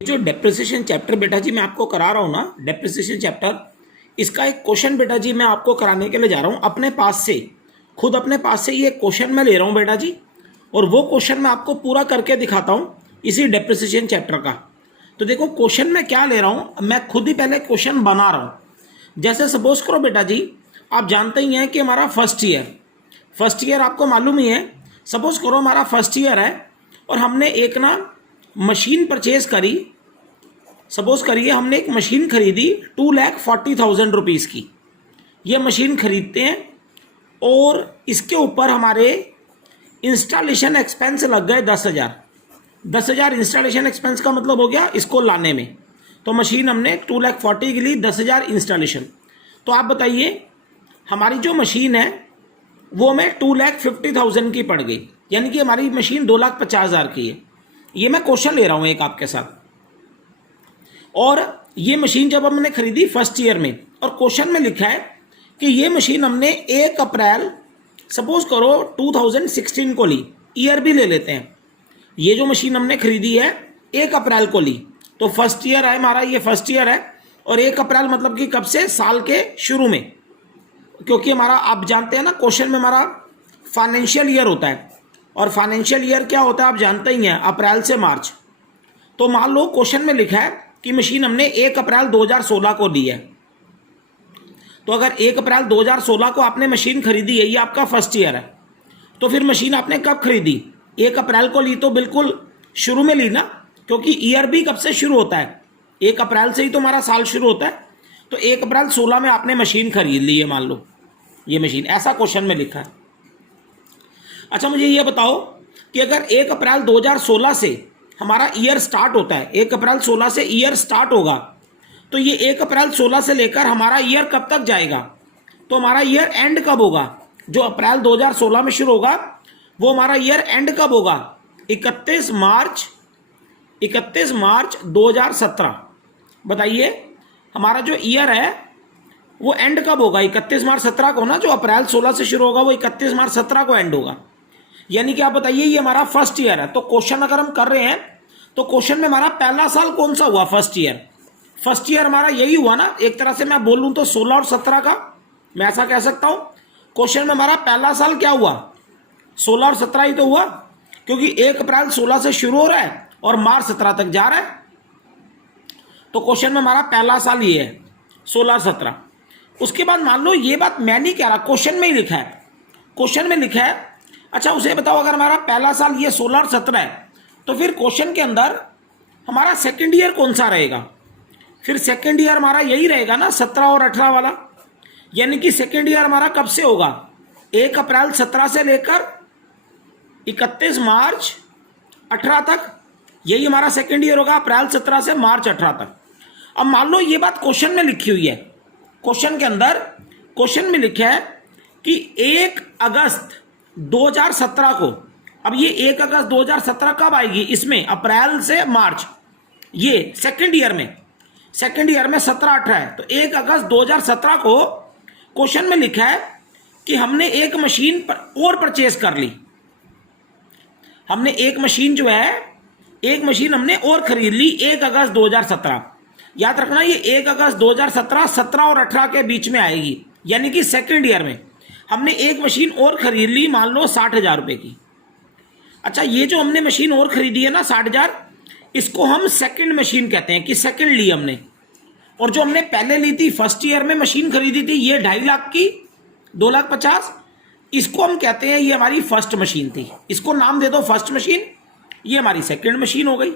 जो depreciation chapter बेटा जी मैं आपको करा रहा हूँ ना, डेप्रिसिएशन चैप्टर, इसका एक क्वेश्चन बेटा जी मैं आपको कराने के लिए जा रहा हूँ अपने पास से, खुद अपने पास से ये क्वेश्चन मैं ले रहा हूँ बेटा जी, और वो क्वेश्चन मैं आपको पूरा करके दिखाता हूँ इसी डेप्रिसिएशन चैप्टर का। तो देखो क्वेश्चन मैं क्या ले रहा हूँ, मैं खुद ही पहले क्वेश्चन बना रहा हूँ। जैसे सपोज करो बेटा जी, आप जानते ही हैं कि हमारा फर्स्ट ईयर आपको मालूम ही है। सपोज करो हमारा फर्स्ट ईयर है और हमने एक ना मशीन परचेज करी। सपोज करिए हमने एक मशीन खरीदी 2,40,000 रुपीज़ की। ये मशीन खरीदते हैं और इसके ऊपर हमारे इंस्टॉलेशन एक्सपेंस लग गए 10,000 इंस्टॉलेशन एक्सपेंस का मतलब हो गया इसको लाने में। तो मशीन हमने 2,40,000 के लिए 10,000 इंस्टॉलेशन। तो आप बताइए हमारी जो मशीन है वो हमें 2,50,000 की पड़ गई, यानी कि हमारी मशीन 2,50,000 की है। ये मैं क्वेश्चन ले रहा हूँ एक आपके साथ। और ये मशीन जब हमने खरीदी फर्स्ट ईयर में, और क्वेश्चन में लिखा है कि ये मशीन हमने 1 अप्रैल सपोज करो 2016 को ली, ईयर भी ले लेते हैं। ये जो मशीन हमने खरीदी है 1 अप्रैल को ली, तो फर्स्ट ईयर है हमारा, ये फर्स्ट ईयर है। और 1 अप्रैल मतलब कि कब से, साल के शुरू में, क्योंकि हमारा आप जानते हैं ना क्वेश्चन में हमारा फाइनेंशियल ईयर होता है, और फाइनेंशियल ईयर क्या होता है आप जानते ही हैं, अप्रैल से मार्च। तो मान लो क्वेश्चन में लिखा है कि मशीन हमने 1 अप्रैल 2016 को ली है। तो अगर 1 अप्रैल 2016 को आपने मशीन खरीदी है, ये आपका फर्स्ट ईयर है, तो फिर मशीन आपने कब खरीदी, 1 अप्रैल को ली, तो बिल्कुल शुरू में ली ना, क्योंकि ईयर भी कब से शुरू होता है, 1 अप्रैल से ही तो हमारा साल शुरू होता है। तो 1 अप्रैल 16 में आपने मशीन खरीद ली है, मान लो ये मशीन, ऐसा क्वेश्चन में लिखा है। अच्छा मुझे ये बताओ कि अगर 1 अप्रैल 2016 से हमारा ईयर स्टार्ट होता है, 1 अप्रैल 16 से ईयर स्टार्ट होगा, तो ये 1 अप्रैल 16 से लेकर हमारा ईयर कब तक जाएगा, तो हमारा ईयर एंड कब होगा, जो अप्रैल 2016 में शुरू होगा वो हमारा ईयर एंड कब होगा, 31 मार्च 2017। बताइए हमारा जो ईयर है वो एंड कब होगा, 31 मार्च 17 को ना, जो अप्रैल 16 से शुरू होगा वो 31 मार्च 17 को एंड होगा। यानी कि आप बताइए ये हमारा फर्स्ट ईयर है। तो क्वेश्चन अगर हम कर रहे हैं तो क्वेश्चन में हमारा पहला साल कौन सा हुआ, फर्स्ट ईयर हमारा यही हुआ ना, एक तरह से मैं बोलूं तो 16 और 17 का, मैं ऐसा कह सकता हूं। क्वेश्चन में हमारा पहला साल क्या हुआ, 16 और 17 ही तो हुआ, क्योंकि 1 अप्रैल 16 से शुरू हो रहा है और मार्च 17 तक जा रहा है। तो क्वेश्चन में हमारा पहला साल ये है 16 और 17। उसके बाद मान लो ये बात मैं नहीं कह रहा, क्वेश्चन में ही लिखा है, क्वेश्चन में लिखा है। अच्छा उसे बताओ अगर हमारा पहला साल ये 16 और 17 है, तो फिर क्वेश्चन के अंदर हमारा सेकंड ईयर कौन सा रहेगा, फिर सेकंड ईयर हमारा यही रहेगा ना 17 और 18 वाला। यानी कि सेकंड ईयर हमारा कब से होगा, 1 अप्रैल 17 से लेकर 31 मार्च 18 तक, यही हमारा सेकंड ईयर होगा, अप्रैल 17 से मार्च 18 तक। अब मान लो ये बात क्वेश्चन में लिखी हुई है, क्वेश्चन के अंदर क्वेश्चन में लिखा है कि 1 अगस्त 2017 को, अब ये 1 अगस्त 2017 कब आएगी, इसमें अप्रैल से मार्च, ये सेकंड ईयर में 17-18 है, तो 1 अगस्त 2017 को क्वेश्चन में लिखा है कि हमने एक मशीन और परचेज कर ली। हमने एक मशीन जो है, एक मशीन हमने और खरीद ली 1 अगस्त 2017। याद रखना ये 1 अगस्त 2017 17 और 18 के बीच में आएगी, यानी कि सेकंड ईयर में हमने एक मशीन और खरीद ली, मान लो 60,000 रुपए की। अच्छा ये जो हमने मशीन और खरीदी है ना 60,000, इसको हम सेकंड मशीन कहते हैं कि सेकंड ली हमने। और जो हमने पहले ली थी फर्स्ट ईयर में मशीन खरीदी थी, ये 2.5 लाख की 2,50,000, इसको हम कहते हैं ये हमारी फर्स्ट मशीन थी, इसको नाम दे दो फर्स्ट मशीन, ये हमारी सेकंड मशीन हो गई।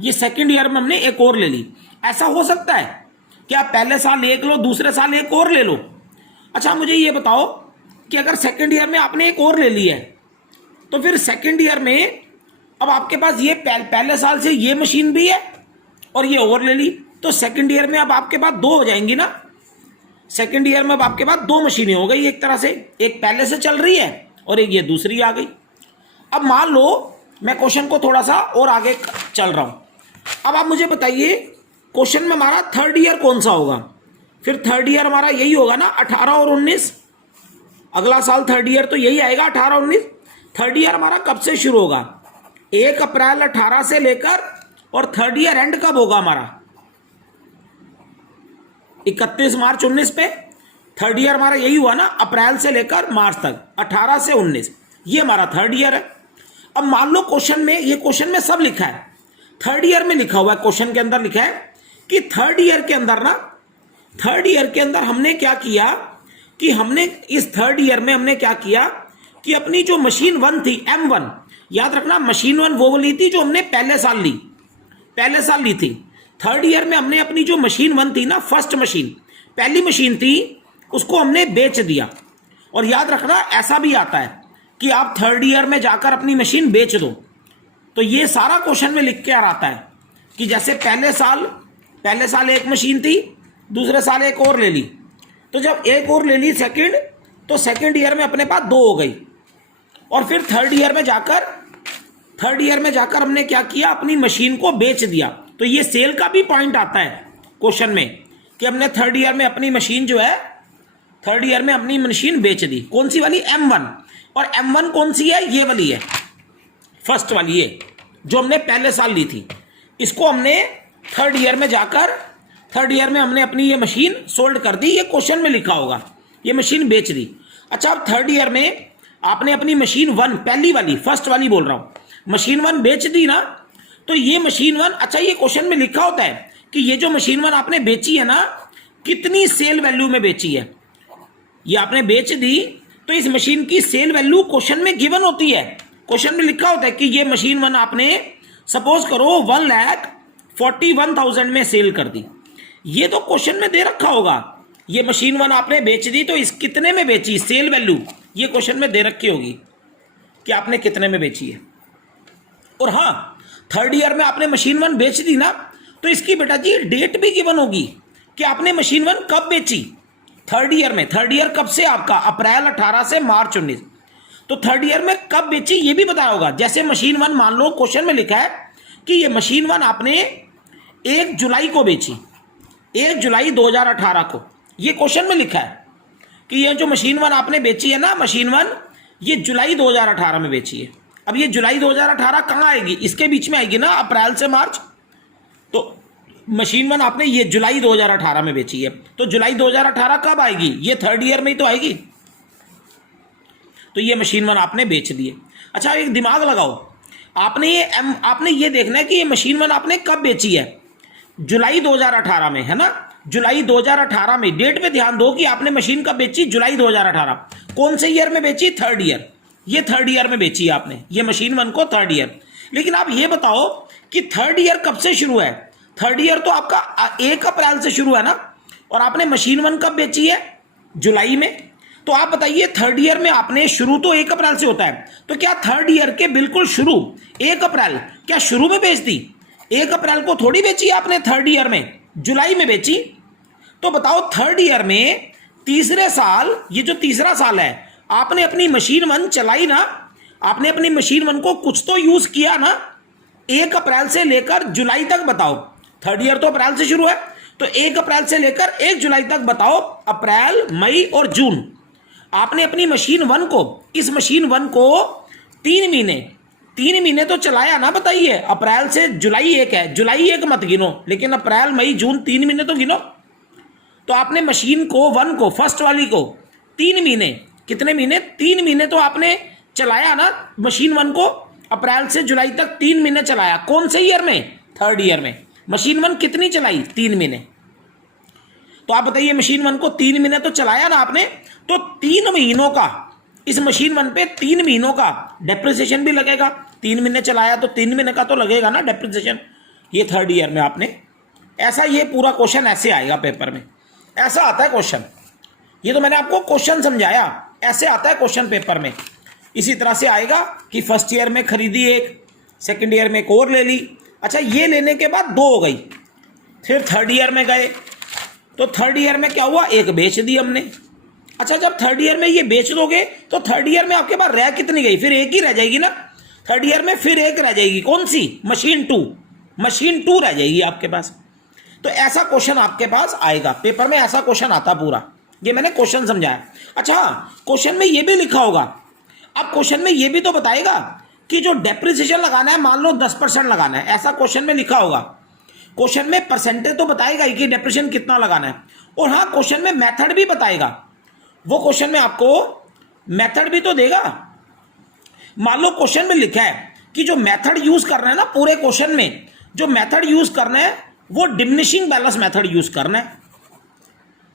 ये सेकंड ईयर में हमने एक और ले ली। ऐसा हो सकता है कि आप पहले साल एक लो, दूसरे साल एक और ले लो। अच्छा मुझे ये बताओ कि अगर सेकंड ईयर में आपने एक और ले ली है, तो फिर सेकंड ईयर में अब आपके पास ये पहले साल से ये मशीन भी है और ये और ले ली, तो सेकंड ईयर में अब आपके पास 2 हो जाएंगी ना। सेकंड ईयर में अब आपके पास 2 मशीनें हो गई एक तरह से, एक पहले से चल रही है और एक ये दूसरी आ गई। अब मान लो मैं क्वेश्चन को थोड़ा सा और आगे चल रहा हूं। अब आप मुझे बताइए क्वेश्चन में हमारा थर्ड ईयर कौन सा होगा, फिर थर्ड ईयर हमारा यही होगा ना 18 और 19, अगला साल थर्ड ईयर तो यही आएगा 18 19। थर्ड ईयर हमारा कब से शुरू होगा, 1 अप्रैल 18 से लेकर और थर्ड ईयर एंड कब होगा हमारा? 31 मार्च 19 पे। थर्ड ईयर हमारा यही हुआ ना, अप्रैल से लेकर मार्च तक, 18 से 19, ये हमारा थर्ड ईयर है। अब मान लो क्वेश्चन में, ये क्वेश्चन में सब लिखा है, थर्ड ईयर में लिखा हुआ है, क्वेश्चन के अंदर लिखा है कि थर्ड ईयर के अंदर ना, थर्ड ईयर के अंदर हमने क्या किया कि हमने इस थर्ड ईयर में हमने क्या किया कि अपनी जो मशीन 1 थी, M1, याद रखना मशीन 1 वो ली थी जो हमने पहले साल ली थी। थर्ड ईयर में हमने अपनी जो मशीन 1 थी ना, फर्स्ट मशीन, पहली मशीन थी, उसको हमने बेच दिया। और याद रखना ऐसा भी आता है कि आप थर्ड ईयर में जाकर अपनी मशीन बेच दो, तो ये सारा क्वेश्चन में लिख के आ आता है कि जैसे पहले साल एक मशीन थी, दूसरे साल एक और ले ली, तो जब एक और ले ली सेकंड, तो सेकंड ईयर में अपने पास 2 हो गई। और फिर थर्ड ईयर में जाकर हमने क्या किया, अपनी मशीन को बेच दिया। तो ये सेल का भी पॉइंट आता है क्वेश्चन में कि हमने थर्ड ईयर में अपनी मशीन जो है, थर्ड ईयर में अपनी मशीन बेच दी। कौन सी वाली? M1। और M1 कौन सी है? ये वाली है, फर्स्ट वाली, ये जो हमने पहले साल ली थी। इसको हमने थर्ड ईयर में जाकर, थर्ड ईयर में हमने अपनी ये मशीन सोल्ड कर दी। ये क्वेश्चन में लिखा होगा, ये मशीन बेच दी। अच्छा, अब थर्ड ईयर में आपने अपनी मशीन 1, पहली वाली, फर्स्ट वाली बोल रहा हूं, मशीन 1 बेच दी ना, तो ये मशीन 1, अच्छा ये क्वेश्चन में लिखा होता है कि ये जो मशीन 1 आपने बेची है ना, कितनी सेल वैल्यू में बेची है। ये आपने बेच दी तो इस मशीन की सेल वैल्यू क्वेश्चन में गिवन होती है, क्वेश्चन में लिखा होता है कि ये मशीन 1 आपने सपोज करो 1,41,000 में सेल कर दी। ये तो क्वेश्चन में दे रखा होगा, ये मशीन 1 आपने बेच दी तो इस कितने में बेची, सेल वैल्यू ये क्वेश्चन में दे रखी होगी कि आपने कितने में बेची है। और हाँ, थर्ड ईयर में आपने मशीन 1 बेच दी ना, तो इसकी बेटा जी डेट भी गिवन होगी कि आपने मशीन 1 कब बेची। थर्ड ईयर में, थर्ड ईयर कब से आपका? अप्रैल 18 से मार्च 19, तो थर्ड ईयर में कब बेची ये भी बताया होगा। जैसे मशीन 1 मान लो क्वेश्चन में लिखा है कि ये मशीन 1 आपने 1 जुलाई को बेची, 1 जुलाई 2018 को, ये क्वेश्चन में लिखा है कि ये जो मशीन 1 आपने बेची है ना, मशीन 1 ये जुलाई 2018 में बेची है। अब ये जुलाई 2018 कहाँ आएगी? इसके बीच में आएगी ना, अप्रैल से मार्च। तो मशीन 1 आपने ये जुलाई 2018 में बेची है, तो जुलाई 2018 कब आएगी? ये थर्ड ईयर में ही तो आएगी। तो ये मशीन 1 आपने बेच दी है। अच्छा, एक दिमाग लगाओ, आपने ये देखना है कि ये मशीन 1 आपने कब बेची है? जुलाई 2018 में, है ना, जुलाई 2018 में। डेट पे ध्यान दो कि आपने मशीन कब बेची? जुलाई 2018। कौन से ईयर में बेची? Third year. ये थर्ड ईयर में बेची है आपने ये मशीन 1 को, थर्ड ईयर। लेकिन आप ये बताओ कि थर्ड ईयर कब से शुरू है? थर्ड ईयर तो आपका 1 अप्रैल से शुरू है ना, और आपने मशीन 1 कब बेची है? जुलाई में। तो आप बताइए, थर्ड ईयर में आपने शुरू तो 1 अप्रैल से होता है, तो क्या थर्ड ईयर के बिल्कुल शुरू 1 अप्रैल, क्या शुरू में बेच दी? 1 अप्रैल को थोड़ी बेची आपने थर्ड ईयर में, जुलाई में बेची। तो बताओ, थर्ड ईयर में तीसरे साल, ये जो तीसरा साल है, आपने अपनी मशीन 1 चलाई ना, आपने अपनी मशीन 1 को कुछ तो यूज किया ना, 1 अप्रैल से लेकर जुलाई तक बताओ। थर्ड ईयर तो अप्रैल से शुरू है, तो 1 अप्रैल से लेकर 1 जुलाई तक बताओ, अप्रैल, मई और जून आपने अपनी मशीन 1 को, इस मशीन 1 को 3 महीने तो चलाया ना। बताइए, अप्रैल से जुलाई 1 है, जुलाई 1 मत गिनो, लेकिन अप्रैल, मई, जून 3 महीने तो गिनो। तो आपने मशीन को 1 को, फर्स्ट वाली को 3 महीने, कितने महीने? 3 महीने तो आपने चलाया ना मशीन 1 को, अप्रैल से जुलाई तक 3 महीने चलाया। कौन से ईयर में? थर्ड ईयर में। मशीन 1 कितनी चलाई? 3 महीने। तो आप बताइए, मशीन 1 को 3 महीने तो चलाया ना आपने, तो 3 महीनों का, इस मशीन 1 पे 3 महीनों का डेप्रिसिएशन भी लगेगा। 3 महीने चलाया तो 3 महीने का तो लगेगा ना डेप्रिसिएशन। ये थर्ड ईयर में आपने ऐसा, ये पूरा क्वेश्चन ऐसे आएगा पेपर में, ऐसा आता है क्वेश्चन। ये तो मैंने आपको क्वेश्चन समझाया, ऐसे आता है क्वेश्चन पेपर में। इसी तरह से आएगा कि फर्स्ट ईयर में खरीदी एक, सेकेंड ईयर में एक और ले ली। अच्छा, ये लेने के बाद 2 हो गई, फिर थर्ड ईयर में गए, तो थर्ड ईयर में क्या हुआ? 1 बेच दी हमने। अच्छा, जब थर्ड ईयर में ये बेच दोगे तो थर्ड ईयर में आपके पास रह कितनी गई? फिर 1 ही रह जाएगी ना। थर्ड ईयर में फिर 1 रह जाएगी, कौन सी? मशीन 2। मशीन 2 रह जाएगी आपके पास। तो ऐसा क्वेश्चन आपके पास आएगा पेपर में, ऐसा क्वेश्चन आता पूरा। ये मैंने क्वेश्चन समझाया। अच्छा, क्वेश्चन में ये भी लिखा होगा, अब क्वेश्चन में ये भी तो बताएगा कि जो डेप्रिसिएशन लगाना है मान लो 10% लगाना है, ऐसा क्वेश्चन में लिखा होगा। क्वेश्चन में परसेंटेज तो बताएगा ही कि डेप्रिसिएशन कितना लगाना है, और हाँ क्वेश्चन में मेथड भी बताएगा। वो क्वेश्चन में आपको मेथड भी तो देगा। मान लो क्वेश्चन में लिखा है कि जो मेथड यूज करना है ना, पूरे क्वेश्चन में जो मेथड यूज करना है वो डिमिनिशिंग बैलेंस मेथड यूज करना है।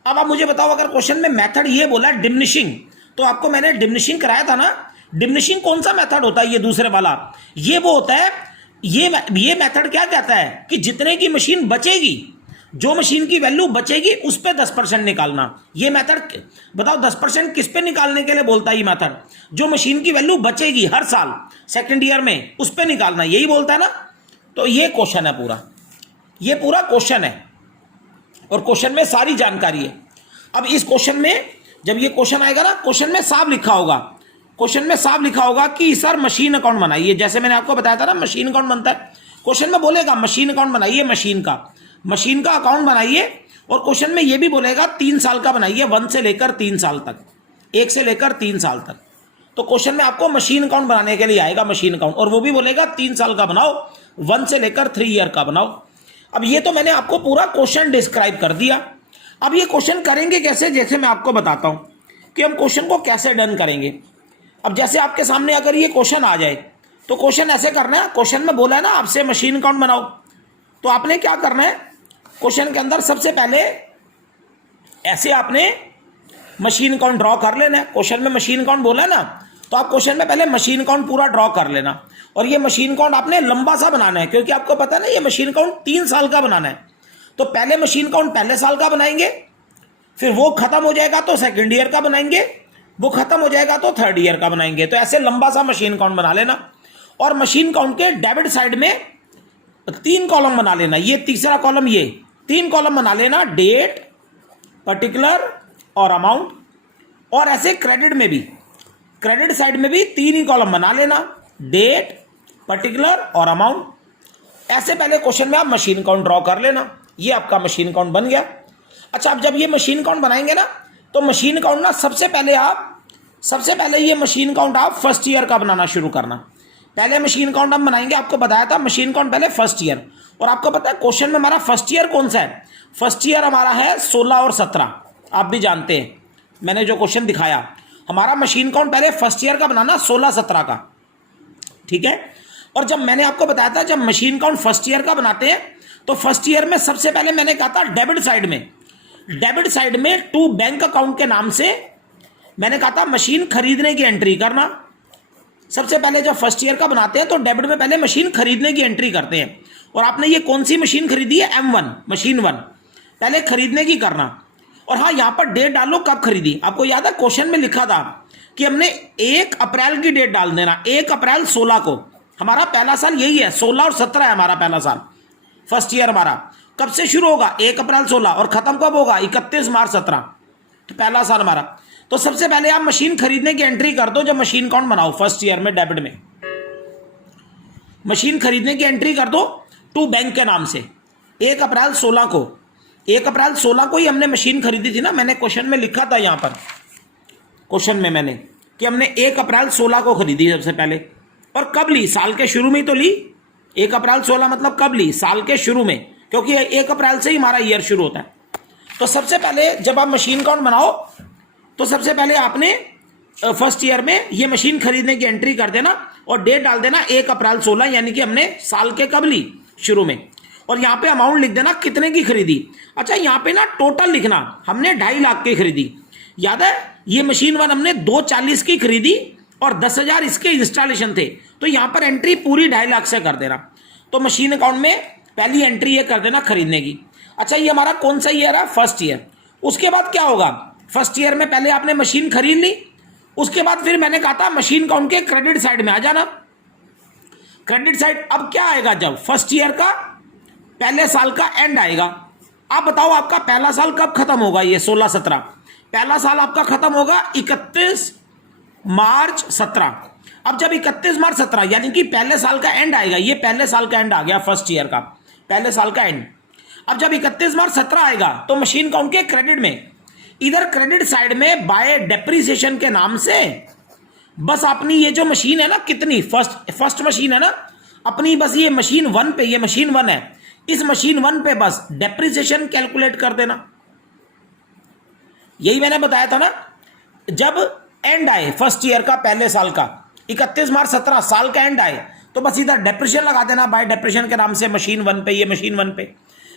अब आप मुझे बताओ, अगर क्वेश्चन में मेथड ये बोला डिमिनिशिंग, तो आपको मैंने डिमिनिशिंग कराया था ना। डिमिनिशिंग कौन सा मेथड होता है? ये दूसरे वाला, ये वो होता है, ये मेथड क्या कहता है कि जितने की मशीन बचेगी, जो मशीन की वैल्यू बचेगी उस पे 10% निकालना। ये मेथड बताओ 10% किस पे निकालने के लिए बोलता है? ये मेथड जो मशीन की वैल्यू बचेगी हर साल सेकंड ईयर में उस पे निकालना, यही बोलता है ना। तो ये क्वेश्चन है पूरा, ये पूरा क्वेश्चन है, और क्वेश्चन में सारी जानकारी है। अब इस क्वेश्चन में जब ये क्वेश्चन आएगा ना, क्वेश्चन में साफ लिखा होगा, क्वेश्चन में साफ लिखा होगा कि सर मशीन अकाउंट बनाइए। जैसे मैंने आपको बताया था ना मशीन अकाउंट बनता है, क्वेश्चन में बोलेगा मशीन अकाउंट बनाइए, मशीन का अकाउंट बनाइए। और क्वेश्चन में ये भी बोलेगा 3 साल का बनाइए, 1 से लेकर 3 साल तक, 1 से लेकर 3 साल तक। तो क्वेश्चन में आपको मशीन अकाउंट बनाने के लिए आएगा मशीन अकाउंट, और वो भी बोलेगा 3 साल का बनाओ, 1 से लेकर 3 ईयर का बनाओ। अब ये तो मैंने आपको पूरा क्वेश्चन डिस्क्राइब कर दिया। अब ये क्वेश्चन करेंगे कैसे, जैसे मैं आपको बताता हूं कि हम क्वेश्चन को कैसे डन करेंगे। अब जैसे आपके सामने अगर ये क्वेश्चन आ जाए तो क्वेश्चन ऐसे करना है। क्वेश्चन में बोला है ना आपसे मशीन अकाउंट बनाओ, तो आपने क्या करना है, क्वेश्चन के अंदर सबसे पहले ऐसे आपने मशीन अकाउंट ड्रॉ कर लेना है। क्वेश्चन में मशीन अकाउंट बोला है ना, तो आप क्वेश्चन में पहले मशीन अकाउंट पूरा ड्रॉ कर लेना। और ये मशीन अकाउंट आपने लंबा सा बनाना है, क्योंकि आपको पता है ना ये मशीन अकाउंट 3 साल का बनाना है। तो पहले मशीन अकाउंट पहले साल का बनाएंगे, फिर वो खत्म हो जाएगा तो सेकंड ईयर का बनाएंगे, वो खत्म हो जाएगा तो थर्ड ईयर का बनाएंगे। तो ऐसे लंबा सा मशीन अकाउंट बना लेना। और मशीन अकाउंट के डेबिट साइड में 3 कॉलम बना लेना। ये तीसरा कॉलम, ये 3 कॉलम बना लेना, डेट, पर्टिकुलर और अमाउंट। और ऐसे क्रेडिट में भी, क्रेडिट साइड में भी 3 ही कॉलम बना लेना, डेट, पर्टिकुलर और अमाउंट। ऐसे पहले क्वेश्चन में आप मशीन अकाउंट ड्रॉ कर लेना। ये आपका मशीन अकाउंट बन गया। अच्छा, अब जब ये मशीन अकाउंट बनाएंगे ना, तो मशीन अकाउंट ना सबसे पहले ये मशीन अकाउंट आप फर्स्ट ईयर का बनाना शुरू करना। पहले मशीन अकाउंट हम बनाएंगे, आपको बताया था मशीन अकाउंट पहले फर्स्ट ईयर। और आपको पता है क्वेश्चन में हमारा फर्स्ट ईयर कौन सा है? फर्स्ट ईयर हमारा है 16 और 17। आप भी जानते हैं, मैंने जो क्वेश्चन दिखाया, हमारा मशीन अकाउंट पहले फर्स्ट ईयर का बनाना 16-17 का, ठीक है। और जब मैंने आपको बताया था जब मशीन अकाउंट फर्स्ट ईयर का बनाते हैं, तो फर्स्ट ईयर में सबसे पहले मैंने कहा था डेबिट साइड में टू बैंक अकाउंट के नाम से मैंने कहा था मशीन खरीदने की एंट्री करना। सबसे पहले जब फर्स्ट ईयर का बनाते हैं तो डेबिट में पहले मशीन खरीदने की एंट्री करते हैं। और आपने ये कौन सी मशीन खरीदी है? M1 मशीन 1, पहले खरीदने की करना। और हाँ, यहां पर डेट डालो कब खरीदी। आपको याद है क्वेश्चन में लिखा था कि हमने 1 अप्रैल की डेट डाल देना, 1 अप्रैल 16 को। हमारा पहला साल यही है, 16 और 17 है हमारा पहला साल। फर्स्ट ईयर हमारा कब से शुरू होगा? 1 अप्रैल 16, और खत्म कब होगा? 31 मार्च 17। तो पहला साल हमारा। तो सबसे पहले आप मशीन खरीदने की एंट्री कर दो जब मशीन अकाउंट बनाओ फर्स्ट ईयर में। डेबिट में मशीन खरीदने की एंट्री कर दो टू बैंक के नाम से। 1 अप्रैल 16 को, 1 अप्रैल 16 को ही हमने मशीन खरीदी थी ना। मैंने क्वेश्चन में लिखा था, यहां पर क्वेश्चन में मैंने कि हमने 1 अप्रैल 16 को खरीदी सबसे पहले। और कब ली? साल के शुरू में ही तो ली। 1 अप्रैल 16 मतलब कब ली? साल के शुरू में, क्योंकि 1 अप्रैल से ही हमारा ईयर शुरू होता है। तो सबसे पहले जब आप मशीन अकाउंट बनाओ तो सबसे पहले आपने फर्स्ट ईयर में ये मशीन खरीदने की एंट्री कर देना और डेट डाल देना 1 अप्रैल 16, यानी कि हमने साल के कब ली? शुरू में। और यहाँ पे अमाउंट लिख देना कितने की खरीदी। अच्छा, यहाँ पे ना टोटल लिखना, हमने 2.5 लाख की खरीदी। याद है ये मशीन 1 हमने 240 की खरीदी और 10,000 इसके इंस्टॉलेशन थे। तो यहाँ पर एंट्री पूरी 2.5 लाख से कर देना। तो मशीन अकाउंट में पहली एंट्री ये कर देना खरीदने की। अच्छा, ये हमारा कौन सा ईयर है? First year. उसके बाद क्या होगा? फर्स्ट ईयर में पहले आपने मशीन खरीद ली, उसके बाद फिर मैंने कहा था मशीन अकाउंट के क्रेडिट साइड में आ जाना। क्रेडिट साइड अब क्या आएगा? जब फर्स्ट ईयर का पहले साल का एंड आएगा। आप बताओ आपका पहला साल कब खत्म होगा? ये 16-17 पहला साल आपका खत्म होगा 31 मार्च 17। अब जब 31 मार्च 17 यानी कि पहले साल का एंड आएगा, ये पहले साल का एंड आ गया फर्स्ट ईयर का, पहले साल का एंड। अब जब 31 मार्च 17 आएगा तो मशीन अकाउंट के क्रेडिट में, इधर क्रेडिट साइड में बाय डेप्रिसिएशन के नाम से बस अपनी ये जो मशीन है ना, कितनी फर्स्ट मशीन है ना अपनी, बस ये मशीन 1 पे, ये मशीन 1 है, इस मशीन 1 पे बस डेप्रिसिएशन कैलकुलेट कर देना। यही मैंने बताया था ना, जब एंड आए फर्स्ट ईयर का, पहले साल का 31 मार्च 17 साल का एंड आए, तो बस इधर डेप्रिसिएशन लगा देना बाय डेप्रिसिएशन के नाम से मशीन 1 पे, ये मशीन 1 पे,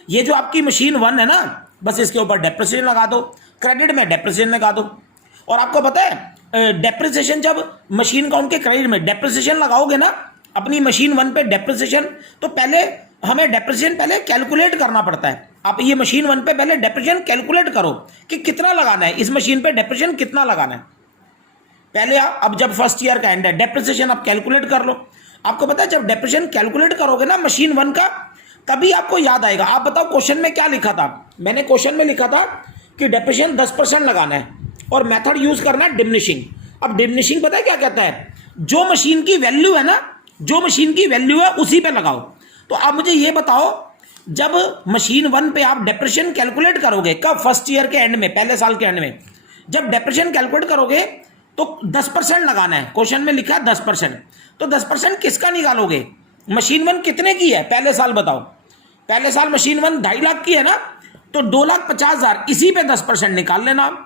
ये जो आपकी मशीन 1 है ना, बस इसके ऊपर डेप्रिसिएशन लगा दो, क्रेडिट में डेप्रिसिएशन लगा दो। और आपको पता है डेप्रिसिएशन, जब मशीन काउंट के क्रेडिट में डेप्रिसिएशन लगाओगे ना अपनी मशीन 1 पे डेप्रिसिएशन, तो पहले हमें डेप्रिसिएशन पहले कैलकुलेट करना पड़ता है। आप ये मशीन 1 पे पहले डेप्रिसिएशन कैलकुलेट करो कि कितना लगाना है, इस मशीन पे डेप्रिसिएशन कितना लगाना है पहले आप। अब जब फर्स्ट ईयर का एंड है, डेप्रिसिएशन आप कैलकुलेट कर लो। आपको पता है जब डेप्रिसिएशन कैलकुलेट करोगे ना मशीन 1 का, तभी आपको याद आएगा। आप बताओ क्वेश्चन में क्या लिखा था? मैंने क्वेश्चन में लिखा था कि डेप्रिसिएशन 10% लगाना है और मेथड यूज करना है डिमिनिशिंग। अब डिमिनिशिंग पता है क्या कहता है? जो मशीन की वैल्यू है ना, जो मशीन की वैल्यू है उसी पे लगाओ। तो आप मुझे ये बताओ, जब मशीन 1 पे आप डेप्रिसिएशन कैलकुलेट करोगे, कब? फर्स्ट ईयर के एंड में, पहले साल के एंड में जब डेप्रिसिएशन कैलकुलेट करोगे तो 10% लगाना है। क्वेश्चन में लिखा है 10%, तो 10% किसका निकालोगे? मशीन 1 कितने की है पहले साल बताओ? पहले साल मशीन 1 2.5 लाख की है ना, तो 2,50,000 इसी पे 10% निकाल लेना आप।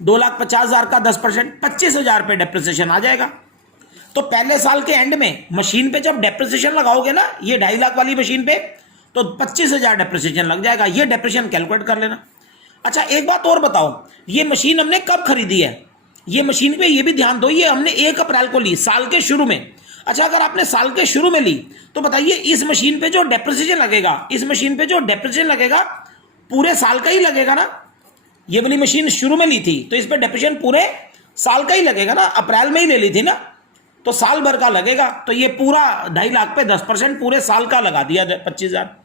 2,50,000 का 10% 25,000 पे डेप्रिसिएशन आ जाएगा। तो पहले साल के एंड में मशीन पे जब डेप्रिसिएशन लगाओगे ना, ये 2.5 लाख वाली मशीन पे, तो 25,000 डेप्रिसिएशन लग जाएगा। ये डेप्रिसिएशन कैलकुलेट कर लेना। अच्छा एक बात और बताओ, ये मशीन हमने कब खरीदी है? ये मशीन पे ये भी ध्यान दो, ये हमने 1 अप्रैल को ली, साल के शुरू में। अच्छा अगर आपने साल के शुरू में ली तो बताइए इस मशीन पे जो डेप्रिसिएशन लगेगा, इस मशीन पे जो डेप्रिसिएशन लगेगा पूरे साल का ही लगेगा ना। ये वाली मशीन शुरू में ली थी तो इस पे डेप्रिसिएशन पूरे साल का ही लगेगा ना, अप्रैल में ही ले ली थी ना, तो साल भर का लगेगा। तो ये पूरा 2.5 लाख पे 10% पूरे साल का लगा दिया 25,000।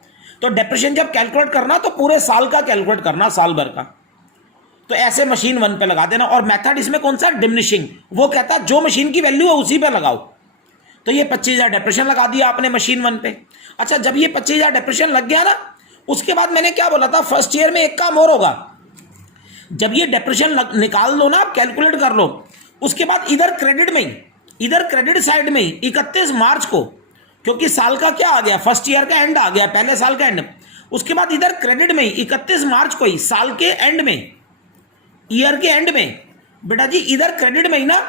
तो डेप्रिसिएशन जब कैलकुलेट करना तो पूरे साल का कैलकुलेट करना, साल भर का। तो ऐसे मशीन 1 पे लगा देना। और मेथड इसमें कौन सा? डिमिनिशिंग। वो कहता है जो मशीन की वैल्यू है उसी पे लगाओ। तो ये 25,000 डेप्रिसिएशन लगा दिया आपने मशीन 1 पे। अच्छा जब ये 25,000 डेप्रिसिएशन लग गया ना, उसके बाद मैंने क्या बोला था, फर्स्ट ईयर में एक काम और होगा। जब ये डेप्रिसिएशन निकाल लो ना, आप कैलकुलेट कर लो, उसके बाद इधर क्रेडिट में ही, इधर क्रेडिट साइड में ही 31 मार्च को, क्योंकि साल का क्या आ गया, फर्स्ट ईयर का एंड आ गया, पहले साल का एंड, उसके बाद इधर क्रेडिट में ही 31 मार्च को ही, साल के एंड में, ईयर के एंड में, बेटा जी इधर क्रेडिट में ही ना,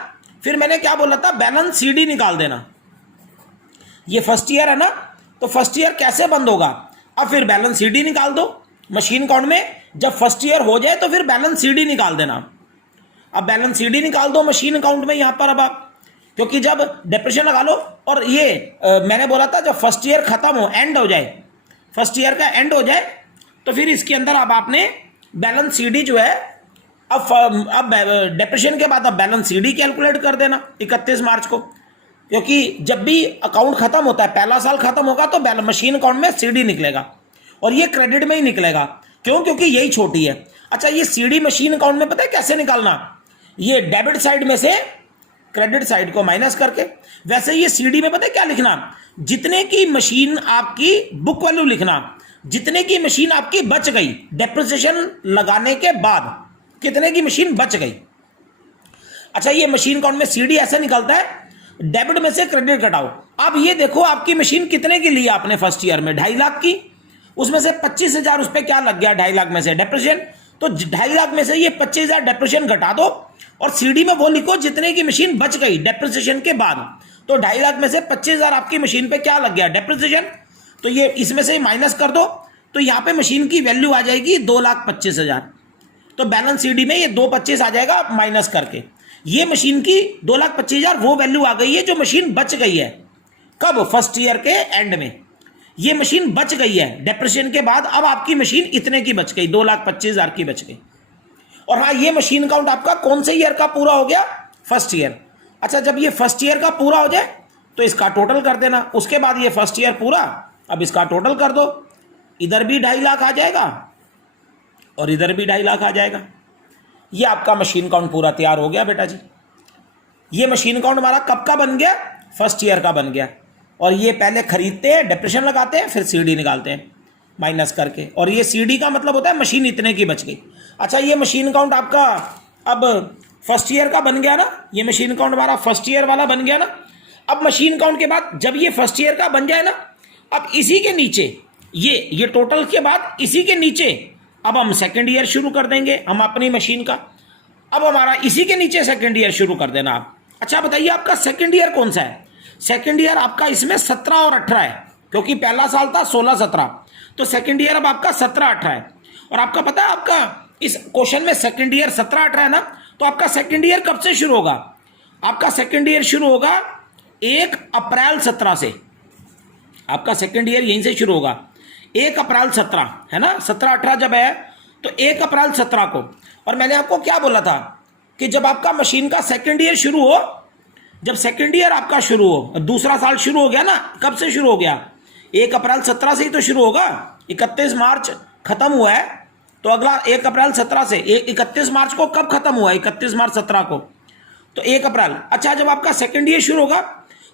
फिर मैंने क्या बोला था, बैलेंस सीडी निकाल देना। ये फर्स्ट ईयर है ना, तो फर्स्ट ईयर कैसे बंद होगा? अब फिर बैलेंस सीडी निकाल दो मशीन काउंट में। जब फर्स्ट ईयर हो जाए तो फिर बैलेंस सीडी निकाल देना। अब बैलेंस सीडी निकाल दो मशीन अकाउंट में यहां पर। अब आप, क्योंकि जब डेप्रिसिएशन लगा लो, और ये मैंने बोला था जब फर्स्ट ईयर खत्म हो, एंड हो जाए, फर्स्ट ईयर का एंड हो जाए, तो फिर इसके अंदर अब आपने बैलेंस सीडी जो है, अब डेप्रिसिएशन के बाद अब बैलेंस सीडी कैलकुलेट कर देना 31 मार्च को। क्योंकि जब भी अकाउंट खत्म होता है, पहला साल खत्म होगा, तो मशीन अकाउंट में सीडी निकलेगा, और ये क्रेडिट में ही निकलेगा। क्यों? क्योंकि यही छोटी है। अच्छा ये सीडी मशीन अकाउंट में पता है कैसे निकालना? ये डेबिट साइड में से क्रेडिट साइड को माइनस करके। वैसे ये सीडी में पता है क्या लिखना? जितने की मशीन आपकी बुक वैल्यू लिखना, जितने की मशीन आपकी बच गई डेप्रिसिएशन लगाने के बाद, कितने की मशीन बच गई। अच्छा ये मशीन अकाउंट में सीडी ऐसे निकलता है, डेबिट में से क्रेडिट घटाओ। अब ये देखो आपकी मशीन कितने की ली आपने फर्स्ट ईयर में, 2.5 लाख की, उसमें से 25,000 उस पर क्या लग गया, 2.5 लाख में से डेप्रिसिएशन। तो 2.5 लाख में से ये 25,000 डेप्रिसिएशन घटा दो, और सीडी में वो लिखो जितने की मशीन बच गई डेप्रिसिएशन के बाद। तो 2.5 लाख में से 25,000 आपकी मशीन पे क्या लग गया, डेप्रिसिएशन। तो ये इसमें से माइनस कर दो, तो यहाँ पे मशीन की वैल्यू आ जाएगी 2,25,000। तो बैलेंस सीडी में ये 225 आ जाएगा माइनस करके। ये मशीन की 2,25,000 वो वैल्यू आ गई है जो मशीन बच गई है। कब? फर्स्ट ईयर के एंड में ये मशीन बच गई है डेप्रिसिएशन के बाद। अब आपकी मशीन इतने की बच गई, 2,25,000 की बच गई। और हाँ ये मशीन अकाउंट आपका कौन से ईयर का पूरा हो गया? First year. अच्छा जब ये फर्स्ट ईयर का पूरा हो जाए तो इसका टोटल कर देना। उसके बाद ये फर्स्ट ईयर पूरा, अब इसका टोटल कर दो, इधर भी 2.5 लाख आ जाएगा और इधर भी 2.5 लाख आ जाएगा। ये आपका मशीन अकाउंट पूरा तैयार हो गया बेटा जी। ये मशीन अकाउंट हमारा कब का बन गया? फर्स्ट ईयर का बन गया। और ये पहले खरीदते हैं, डेप्रिसिएशन लगाते हैं, फिर सीडी निकालते हैं माइनस करके। और ये सीडी का मतलब होता है मशीन इतने की बच गई। अच्छा ये मशीन अकाउंट आपका अब फर्स्ट ईयर का बन गया ना, ये मशीन काउंट हमारा फर्स्ट ईयर वाला बन गया ना। अब मशीन काउंट के बाद जब ये फर्स्ट ईयर का बन जाए ना, अब इसी के नीचे ये टोटल के बाद इसी के नीचे अब हम सेकेंड ईयर शुरू कर देंगे हम अपनी मशीन का। अब हमारा इसी के नीचे सेकेंड ईयर शुरू कर देना आप। अच्छा बताइए आपका सेकेंड ईयर कौन सा है? सेकेंड ईयर आपका इसमें 17 और 18 है, क्योंकि पहला साल था 16-17, तो सेकेंड ईयर अब आपका 17-18 है। और आपका पता है आपका इस क्वेश्चन में सेकेंड ईयर 17-18 है ना, तो आपका सेकेंड ईयर कब से शुरू होगा? आपका सेकेंड ईयर शुरू होगा 1 अप्रैल 17 से। आपका सेकेंड ईयर यहीं से शुरू होगा 1 अप्रैल 17, है ना। 17-18 जब है तो 1 अप्रैल 17 को। और मैंने आपको क्या बोला था कि जब आपका मशीन का सेकेंड ईयर शुरू हो, जब सेकेंड ईयर आपका शुरू हो, दूसरा साल शुरू हो गया ना, कब से शुरू हो गया? 1 अप्रैल 17 से ही तो शुरू होगा। 31 मार्च खत्म हुआ है, तो अगला 1 अप्रैल 17 से 31 मार्च को कब खत्म हुआ? 31 मार्च 17 को, तो 1 अप्रैल। अच्छा जब आपका सेकेंड ईयर शुरू होगा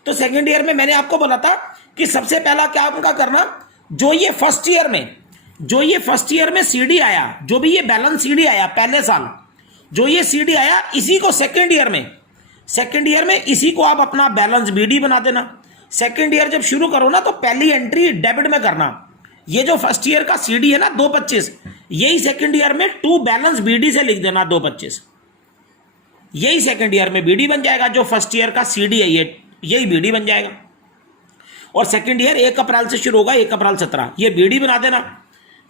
तो सेकेंड ईयर में मैंने आपको बोला था कि सबसे पहला क्या आपका करना, जो ये फर्स्ट ईयर में सीडी आया, जो भी ये बैलेंस सीडी आया पहले साल, जो ये सीडी आया इसी को सेकेंड ईयर में इसी को आप अपना बैलेंस बीडी बना देना। सेकेंड ईयर जब शुरू करो ना तो पहली एंट्री डेबिट में करना। ये जो फर्स्ट ईयर का सीडी है ना 225, यही सेकेंड ईयर में टू बैलेंस बीडी से लिख देना 225, यही सेकेंड ईयर में बीडी बन जाएगा। जो फर्स्ट ईयर का सीडी है यही बीडी बन जाएगा। और सेकेंड ईयर 1 अप्रैल से शुरू होगा 1 अप्रैल 17, ये बीडी बना देना,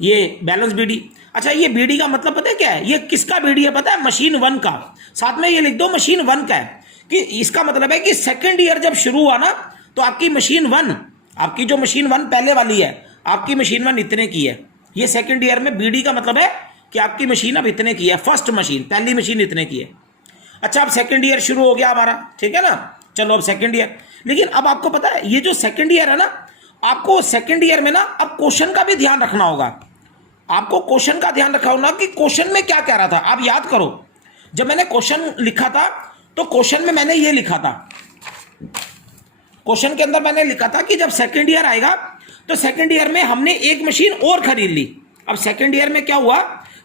ये बैलेंस बीडी। अच्छा ये बीडी का मतलब पता है क्या है? ये किसका बीडी है पता है? मशीन 1 का। साथ में ये लिख दो मशीन 1 का है, कि इसका मतलब है कि सेकेंड ईयर जब शुरू हुआ ना तो आपकी मशीन 1, आपकी जो मशीन 1 पहले वाली है, आपकी मशीन 1 इतने की है। ये सेकेंड ईयर में बीडी का मतलब है कि आपकी मशीन अब इतने की है, फर्स्ट मशीन, पहली मशीन इतने की है। अच्छा अब सेकेंड ईयर शुरू हो गया हमारा, ठीक है ना। चलो अब सेकेंड ईयर, लेकिन अब आपको पता है ये जो सेकेंड ईयर है ना, आपको सेकेंड ईयर में ना अब क्वेश्चन का भी ध्यान रखना होगा। आपको क्वेश्चन का ध्यान रखना होगा कि क्वेश्चन में क्या कह रहा था। आप याद करो, जब मैंने क्वेश्चन लिखा था तो क्वेश्चन में मैंने ये लिखा था, क्वेश्चन के अंदर मैंने लिखा था कि जब सेकेंड ईयर आएगा तो सेकेंड ईयर में हमने एक मशीन और खरीद ली। अब सेकेंड ईयर में क्या हुआ,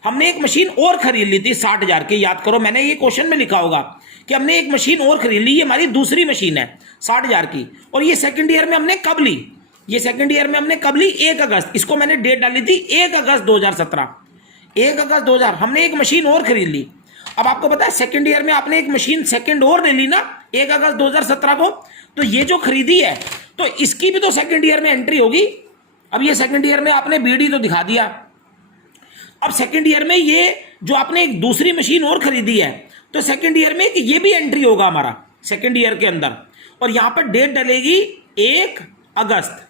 हमने एक मशीन और खरीद ली थी 60,000 की। याद करो मैंने ये क्वेश्चन में लिखा होगा कि हमने एक मशीन और खरीद ली, ये हमारी दूसरी मशीन है 60,000 की। और ये सेकेंड ईयर में हमने कब ली? ये सेकेंड ईयर में हमने कब ली? 1 अगस्त। इसको मैंने डेट डाली थी 1 अगस्त 2017। 1 अगस्त 2000 हमने एक मशीन और खरीद ली। अब आपको पता है सेकेंड ईयर में आपने एक मशीन सेकेंड और ले ली ना 1 अगस्त 2017 को, तो ये जो खरीदी है तो इसकी भी तो सेकेंड ईयर में एंट्री होगी। अब ये सेकेंड ईयर में आपने बीडी तो दिखा दिया। अब सेकेंड ईयर में ये जो आपने एक दूसरी मशीन और खरीदी है तो सेकेंड ईयर में ये भी एंट्री होगा हमारा सेकेंड ईयर के अंदर। और यहां पर डेट डलेगी 1 अगस्त।